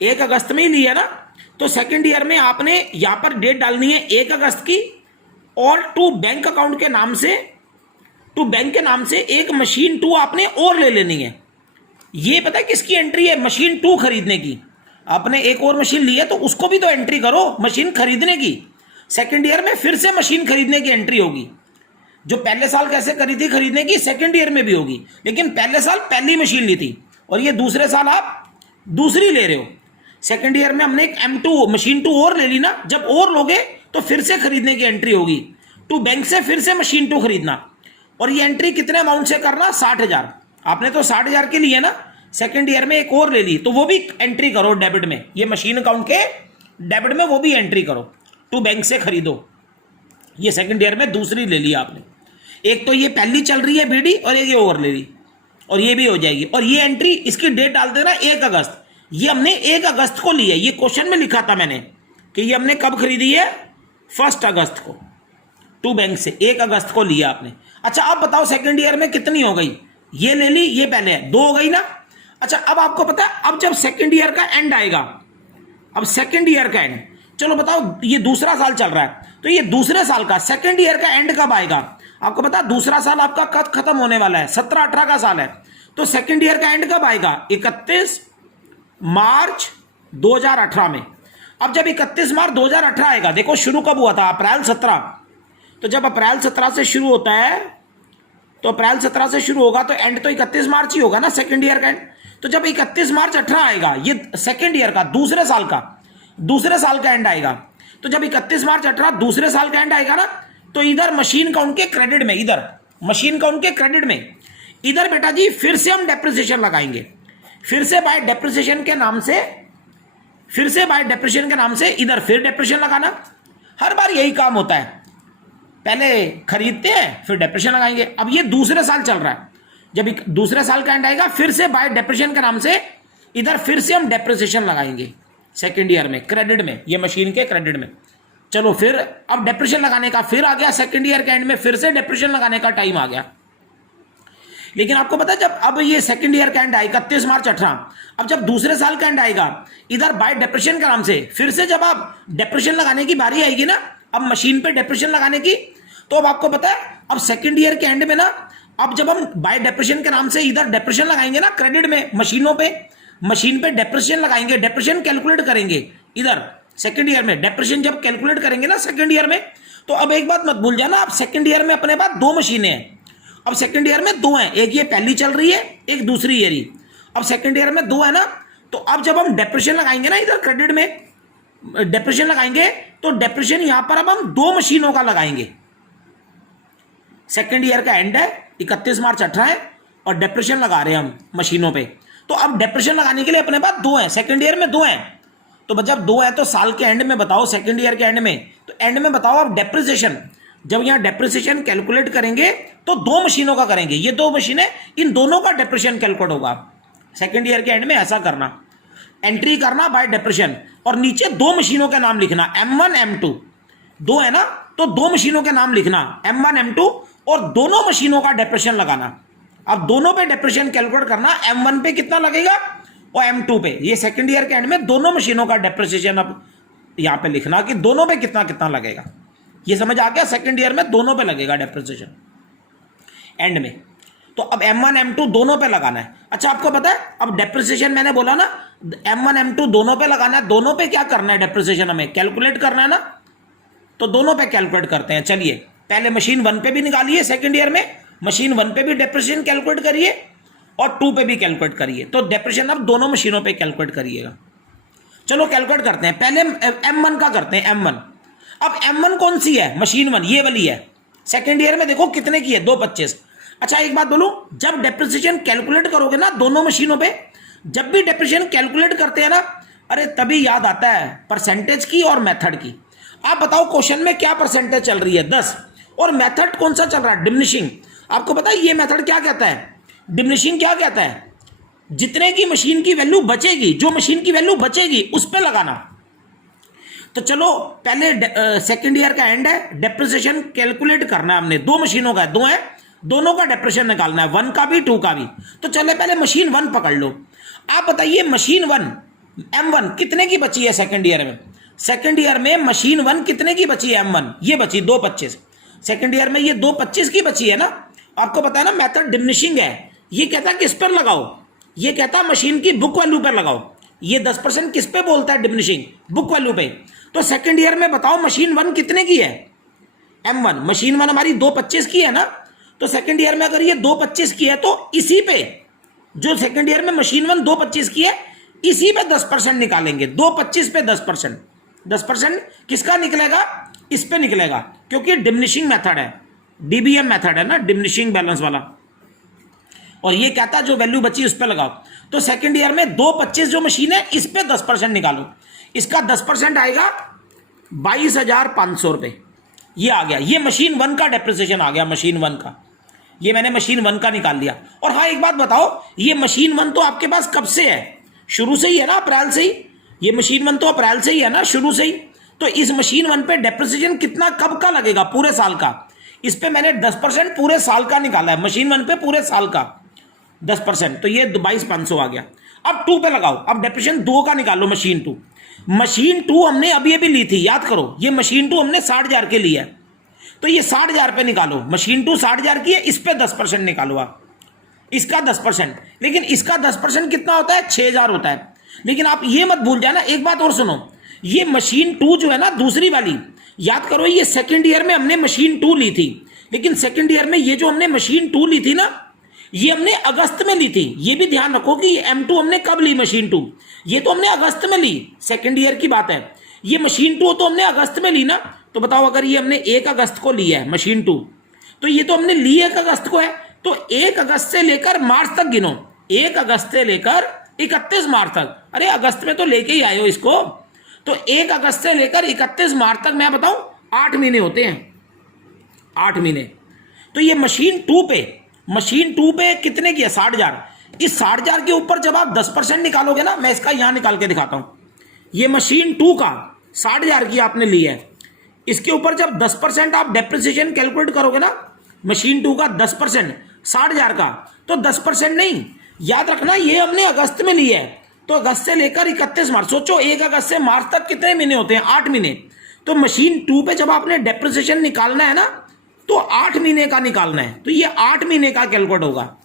1 अगस्त में ही लिया ना, तो सेकेंड ईयर में आपने यहां पर डेट डालनी है 1 अगस्त की। और टू बैंक अकाउंट के नाम से, टू बैंक के नाम से एक मशीन 2 आपने और ले लेनी है। ये पता है किसकी एंट्री है? मशीन 2 खरीदने की। आपने एक और मशीन ली है तो उसको भी तो एंट्री करो मशीन खरीदने की। सेकेंड ईयर में फिर से मशीन खरीदने की एंट्री होगी। जो पहले साल कैसे करी थी खरीदने की, सेकेंड ईयर में भी होगी, लेकिन पहले साल पहली मशीन ली थी और ये दूसरे साल आप दूसरी ले रहे हो। सेकेंड ईयर में हमने एक M2 मशीन 2 और ले ली ना, जब और लोगे तो फिर से खरीदने की एंट्री होगी। टू बैंक से फिर से मशीन 2 खरीदना। और ये एंट्री कितने अमाउंट से करना? 60,000। आपने तो 60,000 के लिए ना, सेकेंड ईयर में एक और ले ली तो वो भी एंट्री करो डेबिट में, ये मशीन अकाउंट के डेबिट में वो भी एंट्री करो। टू बैंक से खरीदो, ये सेकेंड ईयर में दूसरी ले ली आपने। एक तो ये पहली चल रही है बीडी और एक ये और ले ली, और ये भी हो जाएगी। और ये एंट्री इसकी डेट डाल देना 1 अगस्त। ये हमने 1 अगस्त को ली है, ये क्वेश्चन में लिखा था मैंने कि ये हमने कब खरीदी है? 1 अगस्त को। टू बैंक से 1 अगस्त को लिया आपने। अच्छा अब बताओ सेकेंड ईयर में कितनी हो गई? ये ले ली, ये पहले है, 2 हो गई ना। अच्छा अब आपको पता है अब जब सेकेंड ईयर का एंड आएगा, अब सेकेंड ईयर का एंड, चलो बताओ ये दूसरा साल चल रहा है तो ये दूसरे साल का सेकेंड ईयर का एंड कब आएगा? आपको पता है दूसरा साल आपका कब खत्म होने वाला है? 17-18 का साल है, तो सेकेंड ईयर का एंड कब आएगा? 31 मार्च 2018 में। अब जब 31 मार्च 2018 आएगा, देखो शुरू कब हुआ था? अप्रैल 17। तो जब अप्रैल 17 से शुरू होता है तो अप्रैल 17 से शुरू होगा तो एंड तो 31 मार्च ही होगा ना सेकेंड ईयर का एंड। तो जब 31 मार्च 18 आएगा, ये सेकेंड ईयर का दूसरे साल का एंड आएगा। तो जब 31 मार्च 18 दूसरे साल का एंड आएगा ना, तो इधर मशीन काउंट के क्रेडिट में, इधर मशीन का उनके क्रेडिट में। इधर बेटा जी फिर से हम डेप्रिसिएशन लगाएंगे, फिर से बाय डेप्रिसिएशन के नाम से, फिर से बाय डेप्रिसिएशन के नाम से इधर फिर डेप्रिसिएशन लगाना। हर बार यही काम होता है, पहले खरीदते हैं फिर डेप्रिसिएशन लगाएंगे। अब ये दूसरे साल चल रहा है, जब दूसरे साल का एंड आएगा फिर से बाय डेप्रिसिएशन के नाम से इधर फिर से हम डेप्रिसिएशन लगाएंगे सेकेंड ईयर में, क्रेडिट में, ये मशीन के क्रेडिट में। चलो फिर अब डेप्रिसिएशन लगाने का फिर आ गया, सेकेंड ईयर के एंड में फिर से डेप्रिसिएशन लगाने का टाइम आ गया। लेकिन आपको पता है जब अब ये सेकंड ईयर का एंड आएगा 31 मार्च 18, अब जब दूसरे साल का एंड आएगा इधर बाय डेप्रिसिएशन के नाम से फिर से जब आप डेप्रिसिएशन लगाने की बारी आएगी ना, अब मशीन पे डेप्रिसिएशन लगाने की, तो अब आपको पता है अब सेकंड ईयर के एंड में ना, अब जब हम बाय डेप्रिसिएशन के नाम से इधर डेप्रिसिएशन लगाएंगे ना क्रेडिट में, मशीनों पे, मशीन पे डेप्रिसिएशन लगाएंगे, डेप्रिसिएशन कैलकुलेट करेंगे इधर सेकंड ईयर में। डेप्रिसिएशन जब कैलकुलेट करेंगे ना सेकंड ईयर में, तो अब एक बात मत भूल जाना, अब सेकंड ईयर में अपने पास 2 मशीनें हैं। अब सेकंड ईयर में 2 हैं, एक ये पहली चल रही है, एक दूसरी ईयर ही। अब सेकंड ईयर में 2 है ना, तो अब जब हम डेप्रिसिएशन लगाएंगे ना इधर क्रेडिट में डेप्रिसिएशन लगाएंगे, तो डेप्रिसिएशन यहां पर अब हम 2 मशीनों का लगाएंगे। सेकंड ईयर का एंड है 31 मार्च 18 है और डेप्रिसिएशन लगा रहे हैं हम मशीनों पे। तो अब डेप्रिसिएशन लगाने के लिए अपने पास 2 हैं, सेकंड ईयर में 2 हैं। तो जब 2 हैं तो साल के एंड में बताओ, सेकंड ईयर के एंड में, तो एंड में बताओ अब डेप्रिसिएशन, जब यहां डेप्रिसिएशन कैलकुलेट करेंगे तो 2 मशीनों का करेंगे। ये 2 मशीनें, इन दोनों का डेप्रिसिएशन कैलकुलेट होगा सेकंड ईयर के एंड में। ऐसा करना, एंट्री करना बाय डेप्रिसिएशन और नीचे 2 मशीनों के नाम लिखना, M1 M2, 2 है ना, तो 2 मशीनों के नाम लिखना M1 M2 और दोनों मशीनों का डेप्रिसिएशन लगाना। अब दोनों पे डेप्रिसिएशन कैलकुलेट करना, M1 पे कितना लगेगा और M2 पे। ये सेकंड ईयर के एंड में दोनों मशीनों का डेप्रिसिएशन अब यहां पे लिखना कि दोनों पे कितना कितना लगेगा। ये समझ आ गया, सेकंड ईयर में दोनों पे लगेगा डेप्रिसिएशन एंड में। तो अब M1 M2 दोनों पे लगाना है। अच्छा आपको पता है अब डेप्रिसिएशन मैंने बोला ना M1 M2 दोनों पे लगाना है, दोनों पे क्या करना है डेप्रिसिएशन हमें कैलकुलेट करना है ना, तो दोनों पे कैलकुलेट करते हैं। चलिए पहले मशीन 1 पे भी निकालिए, सेकंड ईयर में मशीन 1 पे भी डेप्रिसिएशन कैलकुलेट करिए और 2 पे भी कैलकुलेट करिए। तो डेप्रिसिएशन अब दोनों मशीनों पे कैलकुलेट करिएगा। चलो कैलकुलेट करते हैं, पहले M1 का करते हैं M1। अब M1 कौन सी है, मशीन 1 ये वाली है। सेकंड ईयर में देखो कितने की है, 225। अच्छा एक बात बोलूं, जब डेप्रिसिएशन कैलकुलेट करोगे ना दोनों मशीनों पे, जब भी डेप्रिसिएशन कैलकुलेट करते हैं ना, अरे तभी याद आता है परसेंटेज की और मेथड की। आप बताओ क्वेश्चन में क्या परसेंटेज चल रही है 10 और मेथड कौन सा चल रहा है डिमिनिशिंग। आपको पता है ये मेथड क्या कहता है, डिमिनिशिंग क्या कहता है, जितने की मशीन की वैल्यू बचेगी, जो मशीन की वैल्यू बचेगी उस पर लगाना। तो चलो पहले सेकंड ईयर का एंड है, डेप्रिसिएशन कैलकुलेट करना है हमने, 2 मशीनों का 2 है, दोनों का डेप्रिसिएशन निकालना है, 1 का भी 2 का भी। तो चले पहले मशीन 1 पकड़ लो। आप बताइए मशीन 1 M1 कितने की बची है सेकंड ईयर में। सेकंड ईयर में मशीन 1 कितने की बची है M1, ये बची 225। सेकंड ईयर में ये 225 की बची है ना। आपको पता है ना मेथड डिमिनिशिंग है, ये कहता है किस पर लगाओ, ये कहता है मशीन की बुक वैल्यू पर लगाओ। ये 10% किस पे बोलता है डिमिनिशिंग, बुक वैल्यू पे। तो सेकंड ईयर में बताओ मशीन 1 कितने की है, M1 मशीन 1 हमारी 225 की है ना। तो सेकंड ईयर में अगर ये 225 की है तो इसी पे, जो सेकंड ईयर में मशीन 1 225 की है, इसी पे 10% निकालेंगे। 225 पे 10%, 10% किसका निकलेगा, इस पे निकलेगा, क्योंकि डिमिनिशिंग मेथड है, DBM मेथड है ना, डिमिनिशिंग बैलेंस वाला। और ये कहता है जो वैल्यू बची उस पे लगाओ। तो सेकंड ईयर में 225 जो मशीन है इस पे 10% निकालो, इसका 10% आएगा 22,500 रुपये। ये आ गया, ये मशीन 1 का डेप्रिसिएशन आ गया, मशीन 1 का। ये मैंने मशीन 1 का निकाल लिया। और हाँ एक बात बताओ, ये मशीन 1 तो आपके पास कब से है, शुरू से ही है ना, अप्रैल से ही। ये मशीन 1 तो अप्रैल से ही है ना, शुरू से ही। तो इस मशीन 1 पे डेप्रिसिएशन कितना कब का लगेगा, पूरे साल का। इस पे मैंने 10% पूरे साल का निकाला है, मशीन 1 पे पूरे साल का 10%, तो ये 22,500 आ गया। अब 2 पे लगाओ, अब डेप्रिसिएशन 2 का निकालो, मशीन 2। मशीन 2 हमने अभी अभी ली थी, याद करो, ये मशीन 2 हमने 60,000 के लिया है, तो ये 60,000 पे निकालो। मशीन 2 60,000 की है, इस पे 10% निकालो आप, इसका 10%। लेकिन इसका 10% कितना होता है, 6,000 होता है। लेकिन आप ये मत भूल जाना, एक बात और सुनो, ये मशीन 2 जो है ना दूसरी वाली, याद करो ये सेकंड ईयर में हमने मशीन 2 ली थी। लेकिन सेकंड ईयर में ये जो हमने मशीन 2 ली थी ना, ये हमने अगस्त में ली थी। ये भी ध्यान रखो कि M2 हमने कब ली, मशीन 2, ये तो हमने अगस्त में ली, सेकंड ईयर की बात है। ये मशीन 2 तो हमने अगस्त में ली ना। तो बताओ अगर ये हमने 1 अगस्त को ली है मशीन 2, तो ये तो हमने ली 1 अगस्त को है, तो 1 अगस्त से लेकर मार्च तक गिनो, 1 अगस्त से लेकर 31 मार्च तक। अरे अगस्त में तो लेके ही आए हो इसको, तो 1 अगस्त से लेकर 31 मार्च तक मैं बताऊं 8 महीने होते हैं, 8 महीने। तो ये मशीन 2 पे कितने की है? 60,000। इस 60,000 के ऊपर जब आप 10% निकालोगे ना, मैं इसका यहां निकाल के दिखाता हूं, ये मशीन 2 का 60,000 की आपने ली है, इसके ऊपर जब 10% आप डेप्रिसिएशन कैलकुलेट करोगे ना, मशीन 2 का 10% 60,000 का, तो 10% नहीं, याद रखना ये हमने अगस्त में ली है, तो अगस्त से लेकर 31 मार्च, सोचो 1 अगस्त से मार्च तक कितने महीने होते हैं? 8 महीने। तो मशीन 2 पे जब आपने डेप्रिसिएशन निकालना है ना, तो 8 महीने का निकालना है, तो ये 8 महीने का कैलकुलेट होगा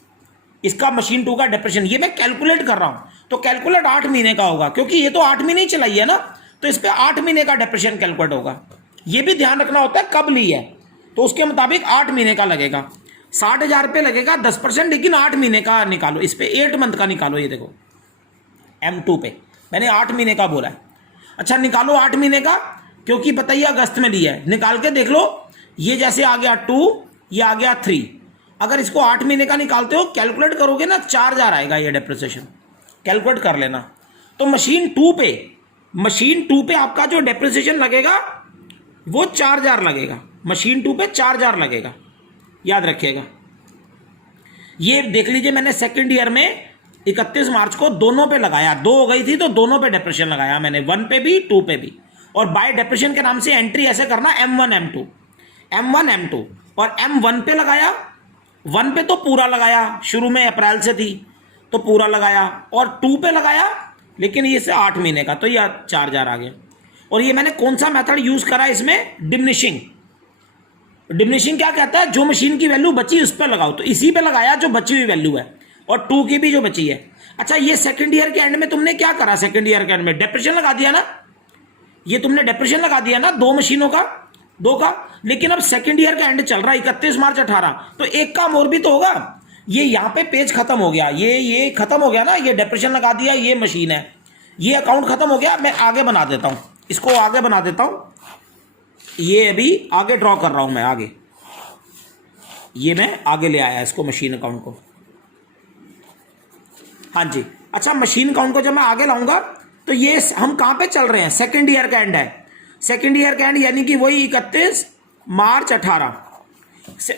इसका, मशीन 2 का डेप्रिसिएशन। ये मैं कैलकुलेट कर रहा हूं, तो कैलकुलेट 8 महीने का होगा, क्योंकि ये तो 8 महीने ही चलाई है ना, तो इस पर 8 महीने का डेप्रिसिएशन कैलकुलेट होगा। ये भी ध्यान रखना होता है कब ली है, तो उसके मुताबिक 8 महीने का लगेगा। 60,000 पे लगेगा 10%, लेकिन 8 महीने का निकालो, इस पे 8 मंथ का निकालो। ये देखो M2 पे मैंने 8 महीने का बोला है। अच्छा निकालो 8 महीने का, क्योंकि बताइए अगस्त में लिया है, निकाल के देख लो। ये जैसे आ गया 2, ये आ गया 3, अगर इसको 8 महीने का निकालते हो, कैलकुलेट करोगे ना, 4,000 आएगा ये डेप्रिसिएशन, कैलकुलेट कर लेना। तो मशीन 2 पे आपका जो डेप्रिसिएशन लगेगा वो 4,000 लगेगा, मशीन 2 पे 4,000 लगेगा, याद रखिएगा। ये देख लीजिए, मैंने सेकंड ईयर में 31 मार्च को दोनों पे लगाया, 2 हो गई थी तो दोनों पे डेप्रिसिएशन लगाया मैंने, 1 पे भी 2 पे भी। और बाय डेप्रिसिएशन के नाम से एंट्री ऐसे करना, M1 M2 और M1 पे लगाया, 1 पे तो पूरा लगाया, शुरू में अप्रैल से थी तो पूरा लगाया, और 2 पे लगाया, लेकिन ये से 8 महीने का, तो ये 4,000 आ गया। और ये मैंने कौन सा मेथड यूज करा इसमें? डिमिनिशिंग क्या कहता है? जो मशीन की वैल्यू बची उस पर लगाओ, तो इसी पे लगाया जो बची हुई वैल्यू है, और 2 की भी जो बची है। अच्छा ये सेकंड ईयर के एंड में तुमने क्या करा? सेकंड ईयर के एंड में डेप्रिसिएशन लगा दिया ना, ये तुमने डेप्रिसिएशन लगा दिया ना 2 मशीनों का, 2 का। लेकिन अब सेकंड ईयर का एंड चल रहा है 31 मार्च 18, तो एक काम और भी तो होगा। ये यहाँ पे पेज खत्म हो गया, ये खत्म हो गया ना, ये डेप्रिसिएशन लगा दिया, ये मशीन है, ये अकाउंट खत्म हो गया। मैं आगे बना देता हूं, इसको आगे बना देता हूं, ये अभी आगे ड्रॉ कर रहा हूं मैं आगे, ये मैं आगे ले आया इसको, मशीन अकाउंट को। हाँ जी, अच्छा मशीन अकाउंट को जब मैं आगे लाऊंगा, तो ये हम कहां पे चल रहे हैं? सेकंड ईयर का एंड है, सेकंड ईयर का एंड यानी कि वही 31 मार्च 18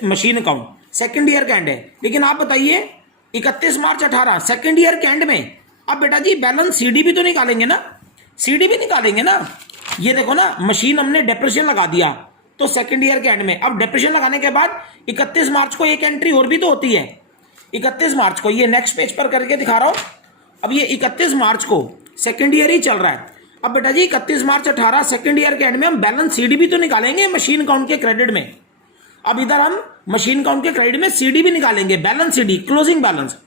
मशीन अकाउंट सेकंड ईयर का एंड है। लेकिन आप बताइए 31 मार्च 18 सेकंड ईयर के एंड में, अब बेटा जी बैलेंस सीडी भी तो निकालेंगे ना, सीडी भी निकालेंगे ना। ये देखो ना, मशीन हमने डेप्रिसिएशन लगा दिया तो सेकंड ईयर के एंड में, अब डेप्रिसिएशन लगाने के बाद 31 मार्च को एक एंट्री और भी तो होती है, 31 मार्च को, ये नेक्स्ट पेज पर करके दिखा रहा हूं। अब ये 31 मार्च को सेकंड ईयर ही चल रहा है। अब बेटा जी 31 मार्च 18 सेकंड ईयर के एंड में हम बैलेंस सीडी भी तो निकालेंगे मशीन अकाउंट के क्रेडिट में। अब इधर हम मशीन अकाउंट के क्रेडिट में सीडी भी निकालेंगे, balance CD, closing balance.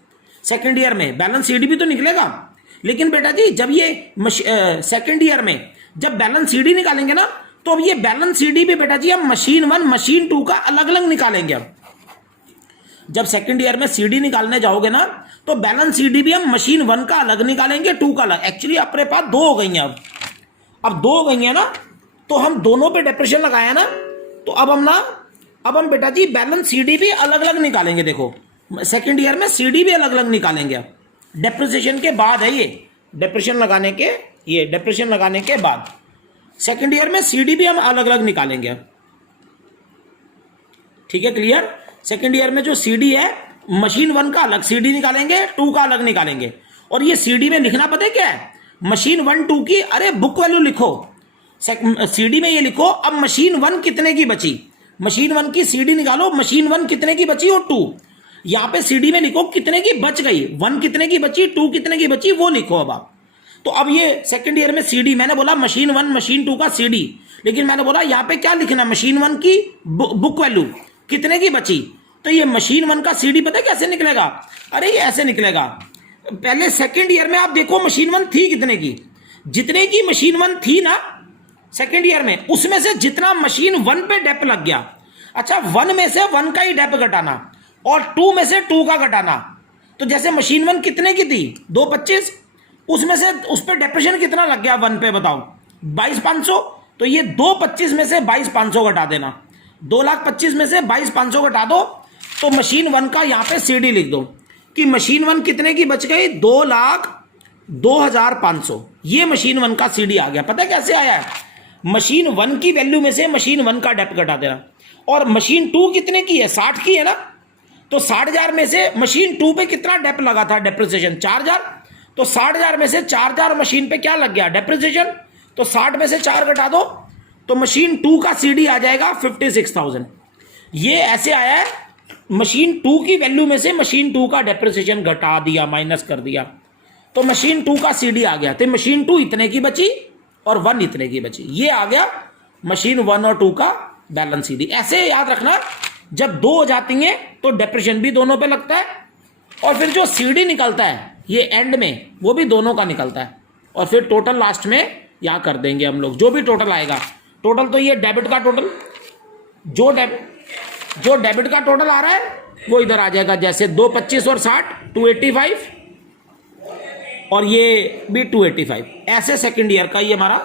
Second year में बैलेंस सीडी भी तो निकलेगा। लेकिन बेटा जी जब ये सेकंड ईयर में जब बैलेंस सीडी निकालेंगे ना, तो अब ये बैलेंस सीडी भी बेटा जी हम मशीन 1 मशीन 2 का अलग अलग निकालेंगे। अब जब सेकंड ईयर में सीडी निकालने जाओगे ना, तो बैलेंस सीडी भी हम मशीन 1 का अलग निकालेंगे, 2 का अलग। एक्चुअली अपने पास 2 हो गई हैं, अब 2 हो गई हैं ना, तो हम दोनों पे डेप्रिसिएशन लगाया ना, तो अब हम बेटा जी बैलेंस सीडी भी अलग अलग निकालेंगे। देखो सेकंड ईयर में सीडी भी अलग अलग निकालेंगे। अब डेप्रिसिएशन के बाद है ये, डेप्रिसिएशन लगाने के बाद सेकंड ईयर में सीडी भी हम अलग अलग निकालेंगे। ठीक है, क्लियर? सेकंड ईयर में जो सीडी है मशीन 1 का अलग सीडी निकालेंगे, 2 का अलग निकालेंगे। और ये सीडी में लिखना पता है क्या है? मशीन 1 2 की, अरे बुक वैल्यू लिखो, सीडी में ये लिखो अब मशीन 1 कितने की बची, मशीन 1 की सीडी निकालो, मशीन 1 कितने की बची और 2, यहां पे सीडी में लिखो कितने की बच गई, 1 कितने की बची, 2 कितने की बची, वो लिखो। अब आप तो अब ये सेकंड ईयर में सीडी, मैंने बोला मशीन 1 मशीन 2 का सीडी, लेकिन मैंने बोला यहां पे क्या लिखना, मशीन 1 की बुक वैल्यू कितने की बची। तो ये मशीन 1 का सीडी पता है कैसे निकलेगा? अरे ये ऐसे निकलेगा। पहले सेकंड ईयर में आप देखो मशीन 1 थी कितने की, जितने की मशीन 1 थी ना सेकंड ईयर में, उसमें से जितना मशीन 1 पे डेप लग गया, अच्छा 1 में से 1 का ही डेप घटाना और 2 में से 2 का घटाना। तो जैसे मशीन 1 कितने की थी 225, उसमें से उस पर डेप्रिसिएशन कितना लग गया 1 पे बताओ 22,500, तो ये 225 में से 22,500 घटा देना, 2,25,000 में से 22,500 घटा दो तो मशीन 1 का यहां पे सीडी लिख दो कि मशीन 1 कितने की बच गई, 2,02,500। ये मशीन 1 का सीडी आ गया। पता है कैसे आया है? मशीन 1 की वैल्यू में से मशीन 1 का डेप घटा देना। और मशीन 2 कितने की है, 60 की है ना, तो 60,000 में से मशीन 2 पे कितना डेप लगा था, डेप्रिसिएशन 4,000, तो 60,000 में से 4,000 मशीन पे क्या लग गया, डेप्रिसिएशन। तो 60 में से 4 घटा दो तो मशीन 2 का सीडी आ जाएगा 56,000। ये ऐसे आया है, मशीन 2 की वैल्यू में से मशीन 2 का डेप्रिसिएशन घटा दिया, माइनस कर दिया, तो मशीन 2 का सीडी आ गया। तो मशीन 2 इतने की बची और 1 इतने की बची। ये आ गया मशीन 1 और 2 का बैलेंस सीडी। ऐसे याद रखना, जब 2 हो जाती हैं तो डेप्रिसिएशन भी दोनों पे लगता है, और फिर जो सीडी निकलता है ये एंड में वो भी दोनों का निकलता है, और फिर टोटल लास्ट में यहां कर देंगे हम लोग। जो भी टोटल आएगा, टोटल तो ये डेबिट का टोटल, जो डेबिट का टोटल आ रहा है वो इधर आ जाएगा, जैसे 225 और 60 285, और ये भी 285। ऐसे सेकंड ईयर का ये हमारा